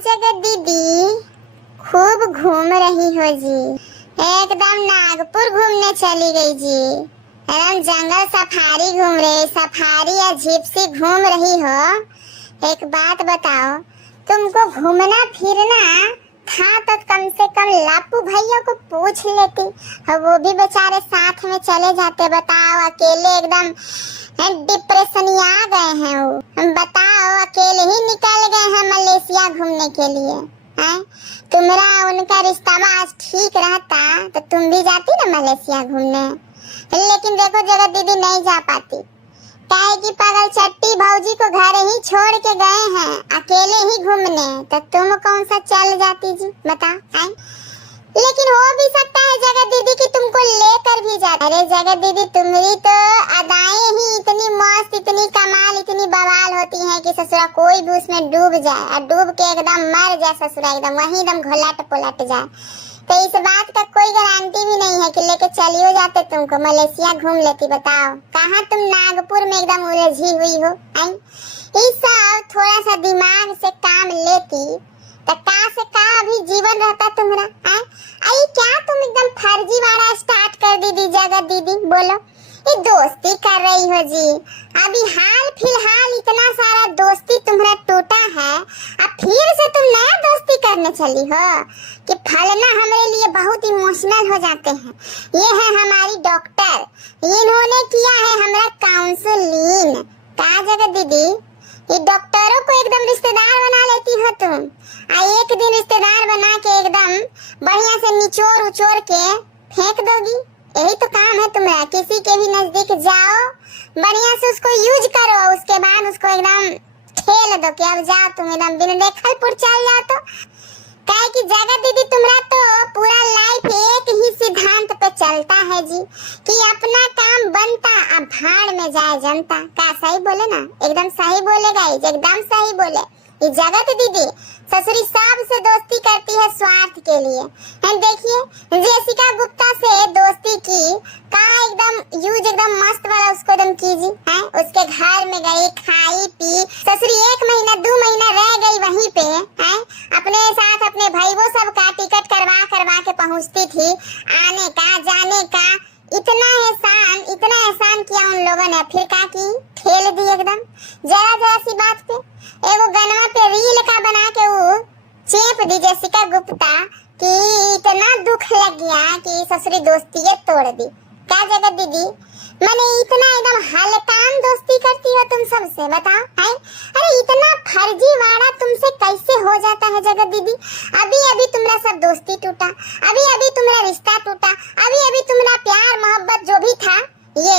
जगत दीदी खूब घूम रही हो जी। एकदम नागपुर घूमने चली गई जी। एकदम जंगल सफारी घूम रही, सफारी या जिप्सी घूम रही हो। एक बात बताओ, तुमको घूमना फिरना था तो कम से कम लापू भैया को पूछ लेती, और वो भी बेचारे साथ में चले जाते। बताओ अकेले एकदम डिप्रेशन आ गए हैं वो। बताओ अकेले ही निकल गए हैं मलेशिया घूमने के लिए। हैं? तुम्हारा उनका रिश्ता आज ठीक रहता तो तुम भी जाती ना मलेशिया घूमने। लेकिन देखो जगत दीदी नहीं जा पाती, काहे कि पागल चट्टी भौजी को घर ही छोड़ के गए हैं अकेले ही घूमने। तो तुम कौन सा चल जाती जी, बताओ। लेकिन हो भी सकता है जगत दीदी कि तुमको लेकर भी जाती। अरे जगत दीदी तुम्हारी तो अदाएं ही इतनी मस्त, इतनी कमाल, इतनी बवाल होती हैं कि ससुरा कोई भी उसमें डूब जाए और डूब के एकदम मर जाए ससुरा, एकदम वहीं एकदम घोलट पोलट जाए। तो इस बात का कोई गारंटी भी नहीं है कि लेके चलियो जाते तुमको मलेशिया घूम लेती। बताओ कहाँ तुम नागपुर में एकदम उलझी हुई हो। इस सब थोड़ा सा दिमाग से काम लेती तो का से का भी जीवन रहता तुम्हारा। आई क्या तुम एकदम फर्जी वाला स्टार्ट कर दी जगत दीदी, बोलो। ये दोस्ती कर रही हो जी, अभी हाल फिलहाल इतना सारा दोस्ती तुम्हारा टूटा है, अब फिर से तुम नया दोस्ती करने चली हो कि फलना हमारे लिए बहुत इमोशनल हो जाते हैं। ये है हमारी डॉक्टर, इन्होंने किया है हमारा काउंसलिंग। का जगत दीदी ये डॉक्टरों को एकदम रिश्तेदार बना लेती हो तुम। एक दिन रिश्तेदार बना के एकदम बढ़िया से निचोड़ उचोड़ के फेंक दोगी। यही तो काम है तुम्हारा, किसी के भी नजदीक जाओ, बढ़िया से उसको यूज करो, उसके बाद उसको एकदम खेल दो कि अब जाओ तुम एकदम बिन देखलपुर चल जाओ। तो काहे कि जगत दीदी तुम्हारा तो पूरा लाइफ एक ही सिद्धांत पे चलता है जी कि अपना काम बनता अब भाड़ में जाए जनता। का सही बोले ना, एकदम सही बोले गाइस, एकदम सही बोले। ये जगत दीदी ससुरी साहब से दोस्ती करती है स्वार्थ के लिए। देखिए जेसिका गुप्ता से दोस्ती की, कहा एकदम यूज एकदम मस्त वाला उसको एकदम कीजी है, उसके घर में गई, खाई पी, ससुरी 1 महीना 2 महीना रह गई वहीं पे है, अपने साथ अपने भाईयों सब का टिकट करवा के पहुंचती थी, आने का जाने का। इतना एहसान किया उन लोगों ने, फिर का की खेल दी एकदम जरा सी बात पे। एगो गनवा पे रील का बना के वो चेप दी जेसिका गुप्ता कि इतना दुख लग गया कि ससुरी दोस्ती ये तोड़ दी। क्या जगत दीदी मैंने इतना एकदम हलकान दोस्ती करती हो तुम सबसे, बताओ। अरे इतना फर्जी वाला तुमसे कैसे हो जाता है जगत दीदी। अभी तुम्हारा सब दोस्ती टूटा, अभी तुम्हारा रिश्ता टूटा, अभी तुम्हारा प्यार मोहब्बत जो भी था ये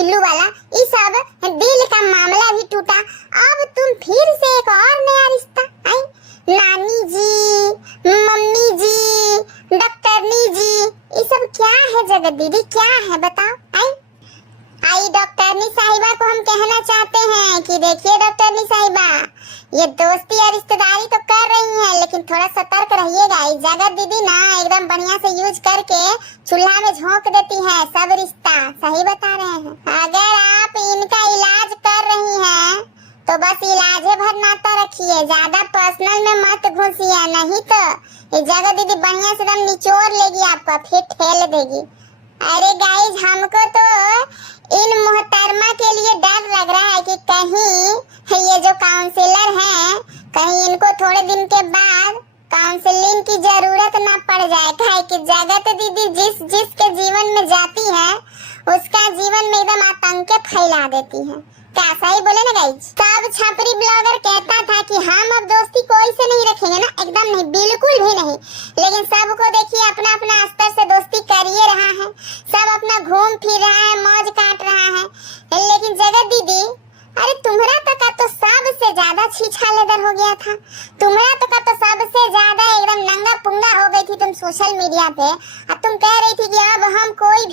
इल्लू वाला, ये सब दिल का मामला भी टूटा। अब तुम फिर से एक और नया रिश्ता। नानी जी, मम्मी जी, डॉक्टरनी जी, ये सब क्या है जगत दीदी, क्या है बताओ। आई डॉक्टरनी साहिबा को हम कहना चाहते हैं कि देखिए डॉक्टरनी साहिबा, ये दोस्ती और रिश्तेदारी तो कर रही हैं, लेकिन थोड़ा सतर्क रहिएगा। जगत दीदी ना एकदम बढ़िया से यूज करके चूल्हा में झोंक देती है सब रिश्ता। सही बता रहे हैं। अगर आप इनका इलाज कर रही हैं तो बस इलाजे भर नाता रखिए, ज्यादा पर्सनल में मत घुसिए, नहीं तो ये जगत दीदी बढ़िया से एकदम निचोड़ लेगी आपको, फिर ठेल देगी। अरे गाइस हमको तो इन मोहतरमा के लिए डर लग रहा है कि कहीं ये जो काउंसलर हैं, कहीं इनको थोड़े दिन के बाद काउंसलिंग की जरूरत ना पड़ जाए। काहे कि जगत दीदी जिसके जीवन में जाती है उसका जीवन में एकदम आतंक फैला देती है। क्या सही बोले ना गाइस। सब छपरी ब्लॉगर कहता था कि हम अब दोस्ती कोई से नहीं रखेंगे ना, एकदम नहीं, बिल्कुल भी नहीं। लेकिन सबको देखिए अपना अपना स्तर से दोस्ती कर ही रहा है, सब अपना घूम फिर रहा है, मौज काट रहा है। लेकिन जगत दीदी अरे तुम्हारा तो सबसे ज्यादा छीछा लेदर हो गया था, तुम्हारा तो सबसे ज्यादा एकदम नंगा पुंगा हो गई थी तुम सोशल मीडिया पे। अब तुम कह रही थी कि अब हम कोई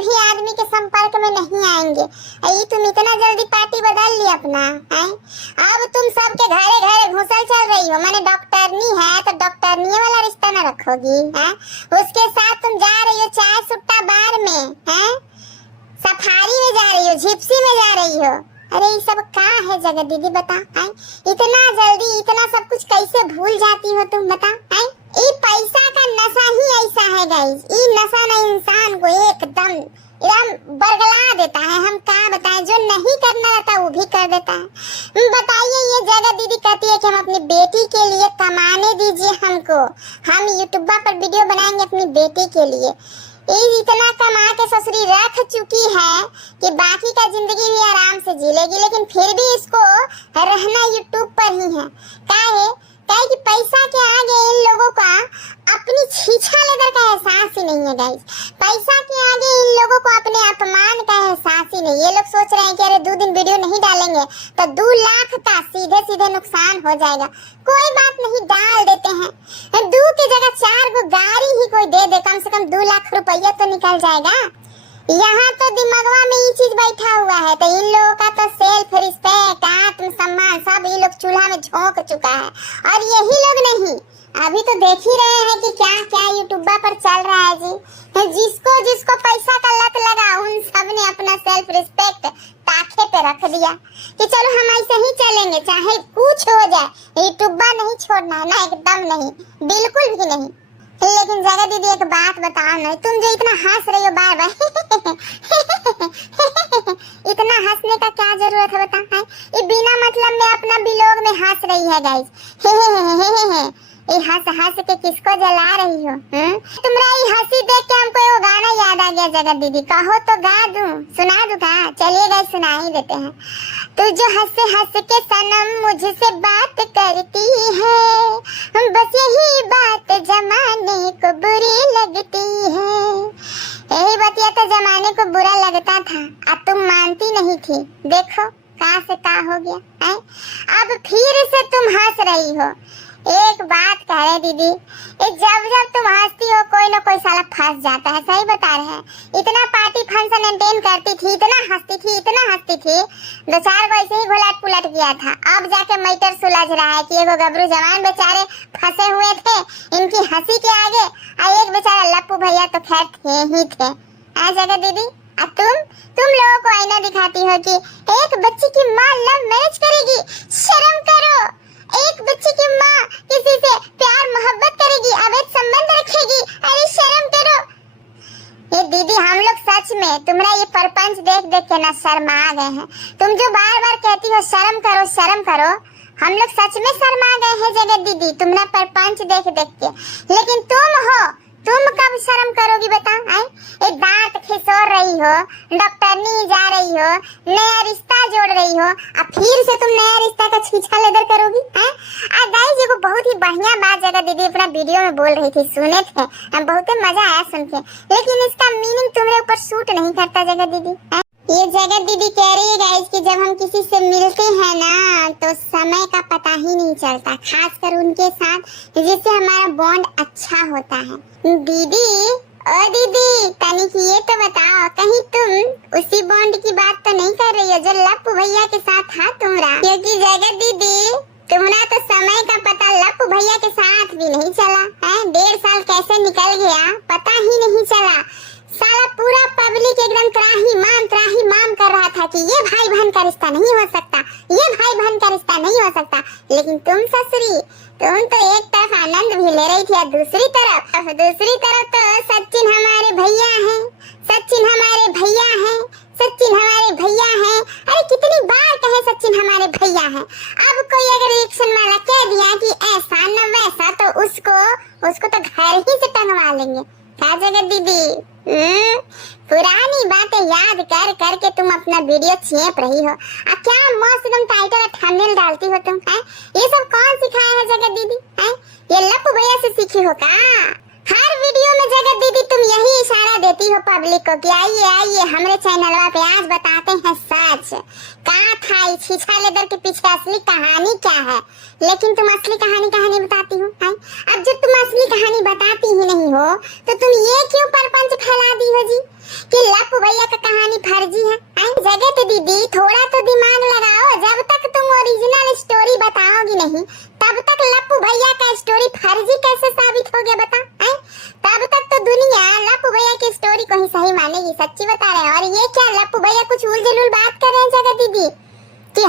भी आदमी के संपर्क में नहीं आएंगे। ये तुम इतना जल्दी पार्टी बदल ली अपना है। अब तुम सबके घरे घरे घुसल चल रही हो, माने डॉक्टरनी है तो डॉक्टरनी वाला रिश्ता न रखोगी है। उसके साथ तुम जा रही हो चाय सुट्टा बार में है, सफारी में जा रही हो, जिप्सी में जा रही हो। अरे ये सब क्या है जगत दीदी बता। इतना जल्दी इतना सब कुछ कैसे भूल जाती हो तुम बता? ये पैसा का नशा ही ऐसा है गाइस, ये नशा ना इंसान को एकदम बरगला देता है। हम क्या बताएं, जो नहीं करना रहता वो भी कर देता है। बताइए, ये जगह दीदी कहती है कि हम अपनी बेटी के लिए कमाने दीजिए हमको, हम यूट्यूब पर वीडियो बनाएंगे अपनी बेटी के लिए। ये इतना कमा के ससुरी रख चुकी है कि बाकी का जिंदगी भी आराम से जी लेगी, लेकिन फिर भी इसको रहना यूट्यूब पर ही है। काहे कि पैसा के आगे इन लोगों का अपनी छीछा लेदर का एहसास ही नहीं है गाइस। पैसा के आगे इन लोगों को अपने अपमान का एहसास ही नहीं। ये लोग सोच रहे हैं कि अरे 2 दिन वीडियो नहीं डालेंगे तो 2 लाख का सीधे सीधे नुकसान हो जाएगा। कोई बात नहीं, डाल देते हैं। 2 की जगह 4 को गाड़ी ही कोई दे दे, कम से कम 2 लाख रुपया तो निकल जाएगा। यहाँ तो दिमागवा में ये चीज बैठा हुआ है, तो इन लोगों का तो सेल्फ रिस्पेक्ट, आत्मसम्मान सब ये लोग चूल्हा में झोंक चुका है। और यही लोग नहीं, अभी तो देख ही रहे हैं कि क्या क्या यूट्यूबर पर चल रहा है जी। जिसको जिसको पैसा का लत लगा उन सब ने अपना सेल्फ रिस्पेक्ट ताखे पे रख दिया कि चलो हम ऐसे ही चलेंगे, चाहे कुछ हो जाए, यूट्यूबर नहीं छोड़ना है ना, एकदम नहीं, बिल्कुल भी नहीं। लेकिन जगह दीदी एक बात बताओ ना, तुम जो इतना हंस रही हो बार बार इतना हंसने का क्या जरूरत है बता? ये बिना मतलब में अपना बिलोग में हंस रही है गाइस। ये हंस के किसको जला रही हो? तुम्हारा ये हंसी देख के हमको वो गाना याद आ गया जगह दीदी, कहो तो गा दूं, सुना दूं का? चलिए गाइस सुना ही देते हैं। तू जो हंस के सनम मुझसे बात करती है, बस यही बात जमाने को बुरी लगती है। यही बतिया तो जमाने को बुरा लगता था, अब तुम मानती नहीं थी। देखो कहाँ से क्या हो गया। अब फिर से तुम हंस रही हो। एक बात कह रहे दीदी, जब जब तुम हंसती हो कोई ना कोई साला फंस जाता है। सही बता रहे हैं। इतना पार्टी फंक्शन मेंटेन करती थी, इतना हंसती थी, 2-4 को ऐसे ही घुलट पुलट किया था। अब जाके मैटर सुलझ रहा है कि एगो गबरू जवान बेचारे फंसे हुए थे इनकी हंसी के आगे, और एक बेचारा लप्पू भैया तो खैर थे ही थे। आ जगह दीदी, अब तुम लोगों को आईना दिखाती हो कि एक बच्ची की माँ लव मैरिज करेगी। शर्म करो। एक बच्ची की माँ किसी से प्यार मोहब्बत करेगी, अवैध संबंध रखेगी। अरे शर्म करो। ये दीदी हम लोग सच में तुम्हारा ये परपंच देख देख के ना शर्मा गए हैं। तुम जो बार बार कहती हो शर्म करो शर्म करो, हम लोग सच में शर्मा गए हैं जगत दीदी तुम्हारा परपंच देख देख के। लेकिन तुम कब शर्म करोगी बता? एक दांत खिसोर रही हो, डॉक्टरनी जा रही हो, नया रिश्ता जोड़ रही हो, अब फिर से तुम नया रिश्ता का छीछा लेदर करोगी? गाइस ये को बहुत ही बढ़िया बात जगह दीदी अपना वीडियो में बोल रही थी, सुने थे, बहुत मजा आया सुन के, लेकिन इसका मीनिंग तुम्हारे ऊपर सूट नहीं करता जगह दीदी। ये जगह दीदी कह रही है गाइस कि जब हम किसी से मिलते हैं ना तो समय का पता ही नहीं चलता, खासकर उनके साथ जिससे हमारा बॉन्ड अच्छा होता है। दीदी तनिक ये तो बताओ, कहीं तुम उसी बॉन्ड की बात तो नहीं कर रही हो जो लप्पू भैया के साथ था तुम्हारा? क्योंकि जगह दीदी तुम्हारा तो समय का पता लप्पू भैया के साथ भी नहीं चला है। 1.5 साल कैसे निकल गया पता ही नहीं चला। साला पूरा पब्लिक एकदम त्राही माम कर रहा था कि ये भाई बहन का रिश्ता नहीं हो सकता, ये भाई बहन का रिश्ता नहीं हो सकता। लेकिन तुम ससुरी, तुम तो एक तरफ आनंद भी ले रही थी और दूसरी तरफ तो सचिन हमारे भैया हैं, सचिन हमारे भैया हैं, सचिन हमारे भैया हैं। अरे कितनी बार कहे सचिन हमारे भैया हैं। अब कोई अगर रिएक्शन वाला कह दिया कि ऐसा न वैसा तो उसको तो घर ही से टंगवा लेंगे। क्या जगत दीदी पुरानी बातें याद कर करके तुम अपना वीडियो छेप रही हो। अब क्या मस्त एकदम टाइटल और थंबनेल डालती हो तुम? ये सब कौन सिखाया है जगत दीदी? ये लप्पू भैया से सीखी हो का? हर वीडियो में जगत दीदी तुम यही इशारा देती हो पब्लिक को कि आइए हमारे चैनल पे आज बताते हैं सच। कहाँ था इस छीछा लेदर के पीछे असली कहानी क्या है? लेकिन तुम असली कहानी बताती हो। अब जब तुम असली कहानी बताती ही नहीं हो तो तुम ये क्यों परपंच फैला दी हो जी कि लप्पू भैया का कहानी फर्जी है? जगत दीदी थोड़ा तो दिमाग लगाओ। जब तक तुम ओरिजिनल स्टोरी बताओगी नहीं तब तक लप्पू भैया का स्टोरी फर्जी कैसे साबित हो गया बता? तब तक तो दुनिया लप्पू भैया की स्टोरी को ही सही मानेगी। सच्ची बता रहे हैं। और ये क्या लप्पू भैया कुछ उलझुल बात कर रहे हैं जगत दीदी कि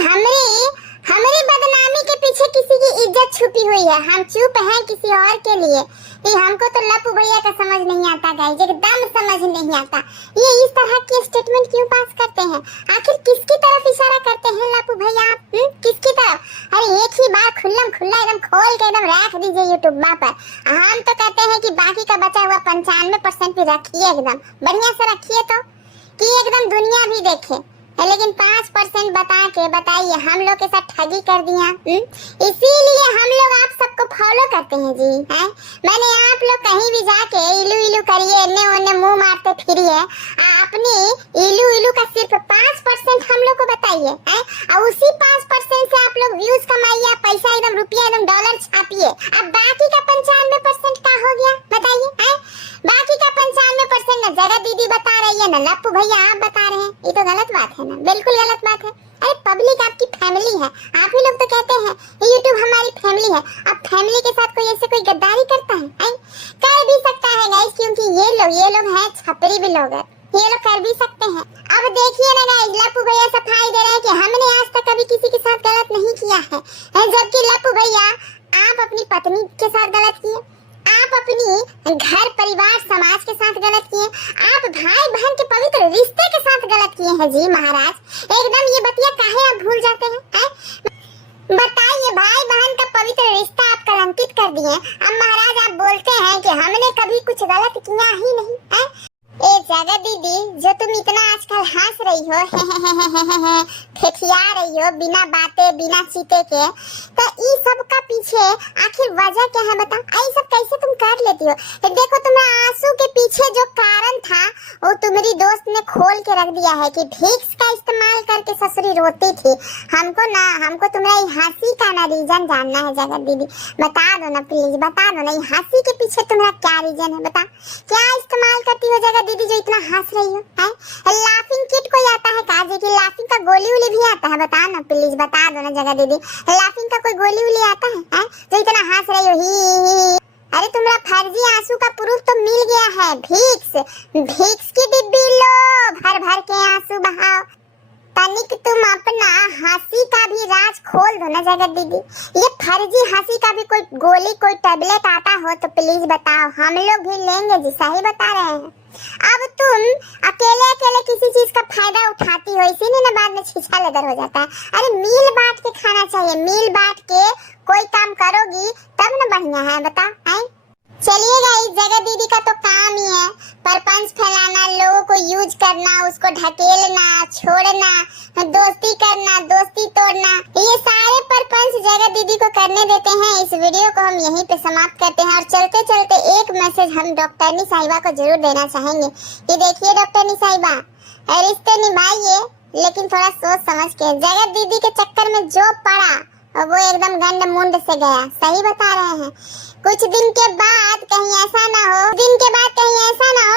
हमरे बदनामी के पीछे किसी की इज्जत छुपी हुई है, हम चुप हैं किसी और के लिए। ये हमको तो लप्पू भैया का समझ नहीं आता गाइस, एकदम समझ नहीं आता। ये इस तरह के स्टेटमेंट क्यों पास करते हैं? आखिर किसकी तरफ इशारा करते हैं लप्पू भैया आप? किसकी तरफ? अरे एक ही बार खुल्लम खुल्ला एकदम खोल के एकदम रख दीजिए यूट्यूब पर। हम तो कहते हैं कि बाकी का बचा हुआ 95% भी रखिए, एकदम बढ़िया से रखिए तो कि एकदम दुनिया भी देखे। लेकिन 5% बता के बताइए हम लोग के साथ ठगी कर दिया। इसीलिए हम लोग आप सबको फॉलो करते हैं जी, हैं? मैंने आप लोग कहीं भी जाके इलू इलू करिए, इन्ने उन्ने मुंह मारते फिरिए, अपनी इलू इलू का सिर्फ 5% हम लोग को बताइए, हैं? और उसी 5% से आप लोग व्यूज कमाइए, पैसा एकदम रुपया एकदम डॉलर छापिए। अब बाकी का 95% का हो गया बताइए, हैं? बाकी का 95% ना जगत दीदी बता रही है ना लप्पू भैया आप बता रहे हैं। ये तो गलत बात है ना, बिल्कुल गलत बात है। अरे पब्लिक आपकी फैमिली है, आप ही लोग तो कहते हैं यूट्यूब हमारी फैमिली है। अब फैमिली के साथ कोई ऐसे कोई गद्दारी करता है? कर भी सकता है गाइस, क्योंकि ये लोग हैं छपरी भी लोग हैं, ये लोग कर भी सकते हैं। अब देखिए ना गाइस, लप्पू भैया सफाई दे रहे हैं कि हमने आज तक कभी किसी के साथ गलत नहीं किया है, जबकि लप्पू भैया आप अपनी पत्नी के साथ गलत किए, आप अपनी घर परिवार समाज के साथ गलत किए, आप भाई बहन के पवित्र रिश्ते के साथ गलत किए हैं जी महाराज। एकदम ये बतिया काहे आप भूल जाते हैं? बताइए, भाई बहन का पवित्र रिश्ता आप कलंकित कर दिए। अब महाराज आप बोलते हैं कि हमने कभी कुछ गलत किया ही नहीं है। ए जगत दीदी, जो तुम इतना आजकल हंस रही हो, ठेठिया रही हो बिना बातें बिना चीते के, तो इस सब का पीछे आखिर वजह क्या है बता? ये सब कैसे तुम कर लेती हो? देखो तुम्हारे आंसू के पीछे जो कारण था वो तुम्हारी दोस्त ने खोल के रख दिया है कि विक्स का इस्तेमाल करके ससुरी रोती थी। हमको तुम्हारी हंसी का ना रीजन जानना है जगत दीदी, बता दो ना प्लीज, बता दो ना ये हंसी के पीछे तुम्हारा क्या रीजन है? बता, क्या इस्तेमाल करती हो जगत दीदी जो इतना हंस रही हो? हैं? लाफिंग किट कोई आता है काजी की? लाफिंग का गोली उली भी आता है? बता ना प्लीज, बता दो ना जगत दीदी, लाफिंग का कोई गोली उली आता है? हैं? जो इतना हंस रही हो ही। अरे तुम्हारा फर्जी आंसू का प्रूफ तो मिल गया है, विक्स की डिब्बी लो, भर भर के आंसू बहाओ। तनिक तुम अपना हंसी का भी राज खोल दो ना जगत दीदी। ये फर्जी हंसी का भी कोई गोली कोई टैबलेट आता हो तो प्लीज बताओ, हम लोग भी लेंगे जी, सही बता रहे हैं। अब तुम अकेले अकेले किसी चीज का फायदा उठाती हो, इसीलिए ना बाद में छीछा लेदर हो जाता है। अरे मिल बांट के खाना चाहिए, मिल बांट के कोई काम करोगी तब ना बढ़िया है, बता है? चलिए गाइस, जगत दीदी का तो काम ही है परपंच फैलाना, लोगों को यूज करना, उसको ढकेलना, छोड़ना, दोस्ती करना, दोस्ती तोड़ना, ये सारे परपंच जगत दीदी को करने देते हैं। इस वीडियो को हम यहीं पे समाप्त करते हैं और चलते चलते एक मैसेज हम डॉक्टरनी साहिबा को जरूर देना चाहेंगे कि देखिए डॉक्टरनी साहिबा, रिश्ते निभाइए लेकिन थोड़ा सोच समझ के। जगत दीदी के चक्कर में जो पड़ा और वो एकदम गंड मुंड से गया, सही बता रहे हैं। कुछ दिन के बाद कहीं ऐसा ना हो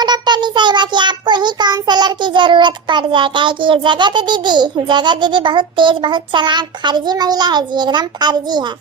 डॉक्टरनी साहिबा कि आपको ही काउंसलर की जरूरत पड़ जाए, काहे कि ये जगत दीदी बहुत तेज बहुत चालाक फर्जी महिला है जी, एकदम फर्जी है।